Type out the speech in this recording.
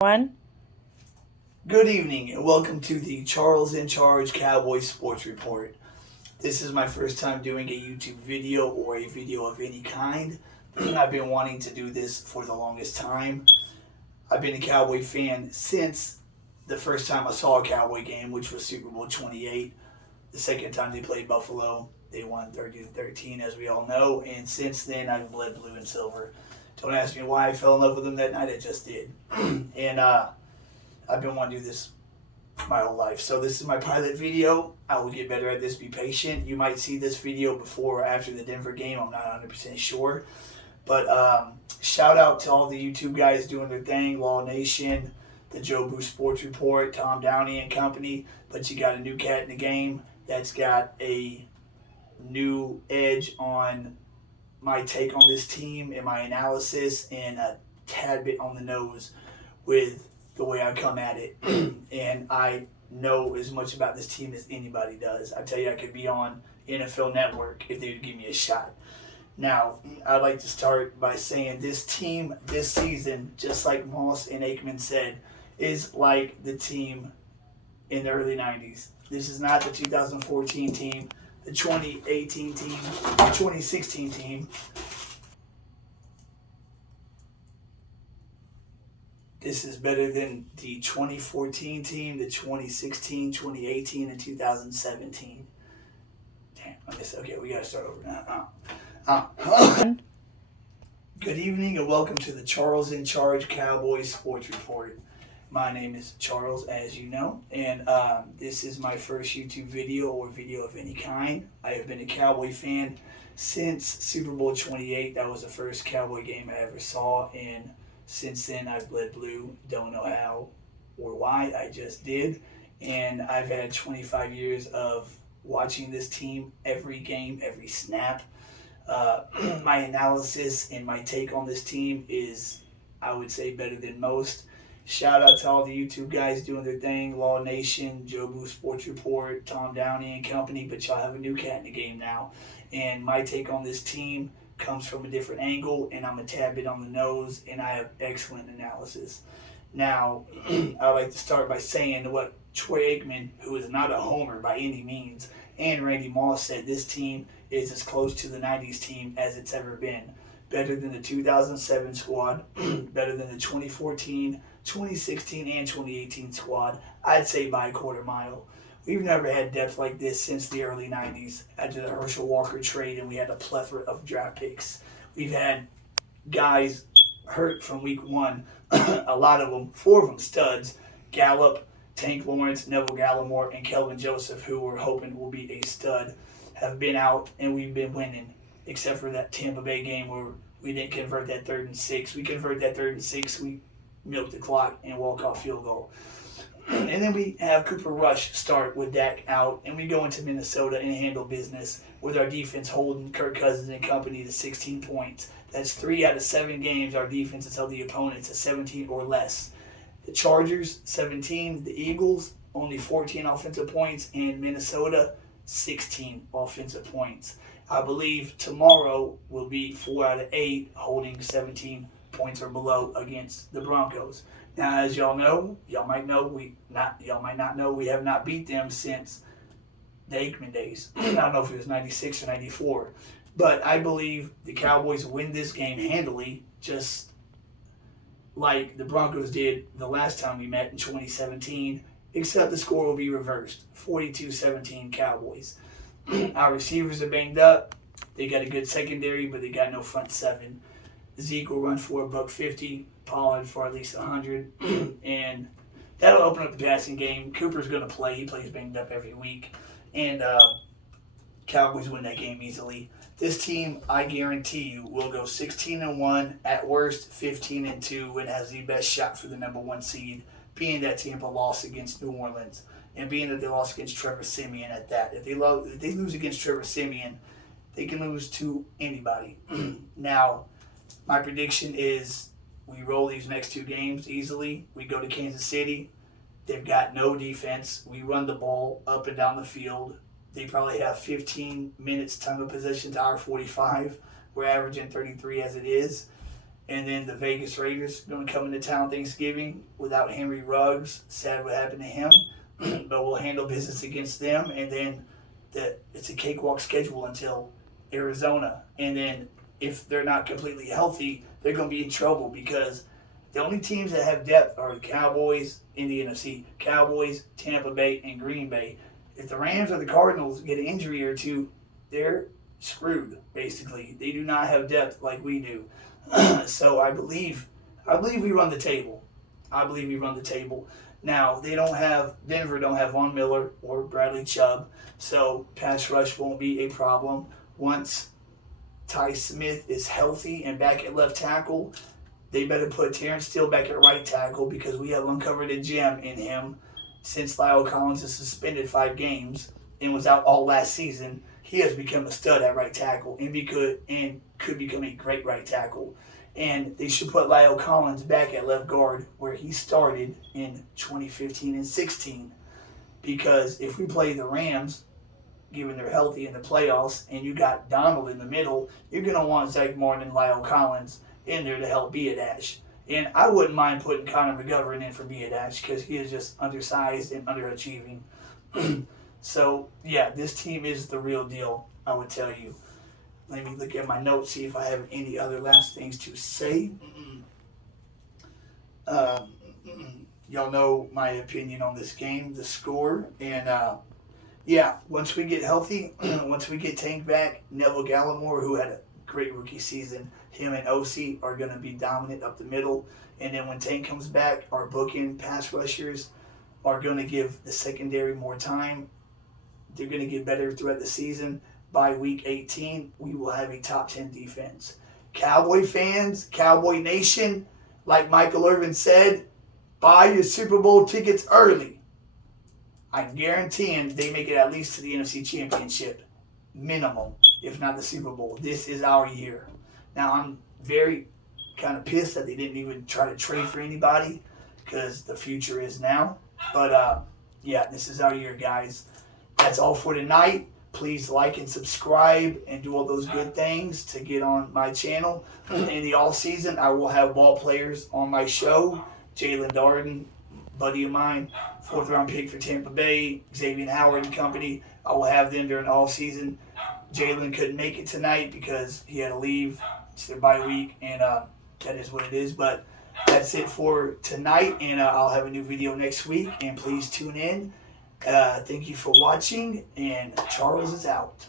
One. Good evening and welcome to the Charles in Charge Cowboys Sports Report. This is my first time doing a YouTube video or a video of any kind. I've been wanting to do this for the longest time. I've been a Cowboy fan since the first time I saw a Cowboy game, which was Super Bowl 28. The second time they played Buffalo, they won 30-13, as we all know. And since then, I've bled blue and silver. Don't ask me why I fell in love with them that night. I just did. and I've been wanting to do this my whole life. So this is my pilot video. I will get better at this. Be patient. You might see this video before or after the Denver game. I'm not 100% sure. But shout out to all the YouTube guys doing their thing. Law Nation, the Joe Boo Sports Report, Tom Downey and company. But you got a new cat in the game that's got a new edge on my take on this team and my analysis, and a tad bit on the nose with the way I come at it. And I know as much about this team as anybody does. I tell you, I could be on NFL Network if they would give me a shot. Now, I'd like to start by saying this team this season, just like Moss and Aikman said, is like the team in the early 90s. This is not the 2014 team, the 2018 team, the 2016 team. This is better than the 2014 team, the 2016, 2018, and 2017. Damn, I missed. Okay, we got to start over now. Good evening and welcome to the Charles in Charge Cowboys Sports Report. My name is Charles, as you know, and this is my first YouTube video or video of any kind. I have been a Cowboy fan since Super Bowl 28. That was the first Cowboy game I ever saw, and since then, I've bled blue. Don't know how or why. I just did. And I've had 25 years of watching this team every game, every snap. My analysis and my take on this team is, I would say, better than most. Shout out to all the YouTube guys doing their thing. Law Nation, Joe Boo Sports Report, Tom Downey and company. But y'all have a new cat in the game now. And my take on this team comes from a different angle, and I'm a tad bit on the nose, and I have excellent analysis. Now, I'd like to start by saying what Troy Aikman, who is not a homer by any means, and Randy Moss said, this team is as close to the 90s team as it's ever been. Better than the 2007 squad, better than the 2014, 2016, and 2018 squad, I'd say by a quarter mile. We've never had depth like this since the early 90s after the Herschel Walker trade, and we had a plethora of draft picks. We've had guys hurt from week one, a lot of them, 4 of them studs, Gallup, Tank Lawrence, Neville Gallimore, and Kelvin Joseph, who we're hoping will be a stud, have been out, and we've been winning, except for that Tampa Bay game where we didn't convert that 3rd and 6. We convert that 3rd and 6, we milked the clock and walk-off field goal. And then we have Cooper Rush start with Dak out, and we go into Minnesota and handle business with our defense holding Kirk Cousins and company to 16 points. That's 3 out of 7 games our defense has held the opponents to 17 or less. The Chargers, 17. The Eagles, only 14 offensive points. And Minnesota, 16 offensive points. I believe tomorrow will be 4 out of 8 holding 17 points or below against the Broncos. Now, as y'all know, y'all might not know, we have not beat them since the Aikman days. I don't know if it was 96 or 94. But I believe the Cowboys win this game handily, just like the Broncos did the last time we met in 2017, except the score will be reversed, 42-17 Cowboys. Our receivers are banged up. They got a good secondary, but they got no front seven. Zeke will run for $150, Pollard for at least 100, and that'll open up the passing game. Cooper's going to play. He plays banged up every week, and Cowboys win that game easily. This team, I guarantee you, will go 16-1, at worst 15-2, and has the best shot for the number 1 seed, being that Tampa lost against New Orleans, and being that they lost against Trevor Siemian at that. If they lose against Trevor Siemian, they can lose to anybody. Now, my prediction is we roll these next 2 games easily. We go to Kansas City. They've got no defense. We run the ball up and down the field. They probably have 15 minutes time of possession to our 45. We're averaging 33 as it is. And then the Vegas Raiders going to come into town Thanksgiving without Henry Ruggs. Sad what happened to him. But we'll handle business against them. And then it's a cakewalk schedule until Arizona. And then if they're not completely healthy, they're going to be in trouble because the only teams that have depth are the Cowboys in the NFC. Cowboys, Tampa Bay, and Green Bay. If the Rams or the Cardinals get an injury or two, they're screwed, basically. They do not have depth like we do. So I believe we run the table. I believe we run the table. Now, Denver don't have Von Miller or Bradley Chubb, so pass rush won't be a problem. Once Ty Smith is healthy and back at left tackle, they better put Terrence Steele back at right tackle because we have uncovered a gem in him since Lyle Collins is suspended 5 games and was out all last season. He has become a stud at right tackle and could become a great right tackle. And they should put Lyle Collins back at left guard where he started in 2015 and 16. Because if we play the Rams, given they're healthy in the playoffs, and you got Donald in the middle, you're going to want Zach Martin and Lyle Collins in there to help Biadash. And I wouldn't mind putting Connor McGovern in for Biadash because he is just undersized and underachieving. So, yeah, this team is the real deal, I would tell you. Let me look at my notes, see if I have any other last things to say. Y'all know my opinion on this game, the score. And, yeah, once we get healthy, once we get Tank back, Neville Gallimore, who had a great rookie season, him and OC are going to be dominant up the middle. And then when Tank comes back, our bookend pass rushers are going to give the secondary more time. They're going to get better throughout the season. By week 18, we will have a top 10 defense. Cowboy fans, Cowboy Nation, like Michael Irvin said, buy your Super Bowl tickets early. I'm guaranteeing they make it at least to the NFC Championship. Minimum, if not the Super Bowl. This is our year. Now, I'm very kind of pissed that they didn't even try to trade for anybody because the future is now. But, yeah, this is our year, guys. That's all for tonight. Please like and subscribe and do all those good things to get on my channel. In the off season, I will have ball players on my show. Jalen Darden, buddy of mine, 4th round pick for Tampa Bay, Xavier Howard and company. I will have them during the off season. Jalen couldn't make it tonight because he had to leave. It's their bye week, and that is what it is. But that's it for tonight, and I'll have a new video next week. And please tune in. Thank you for watching, and Charles is out.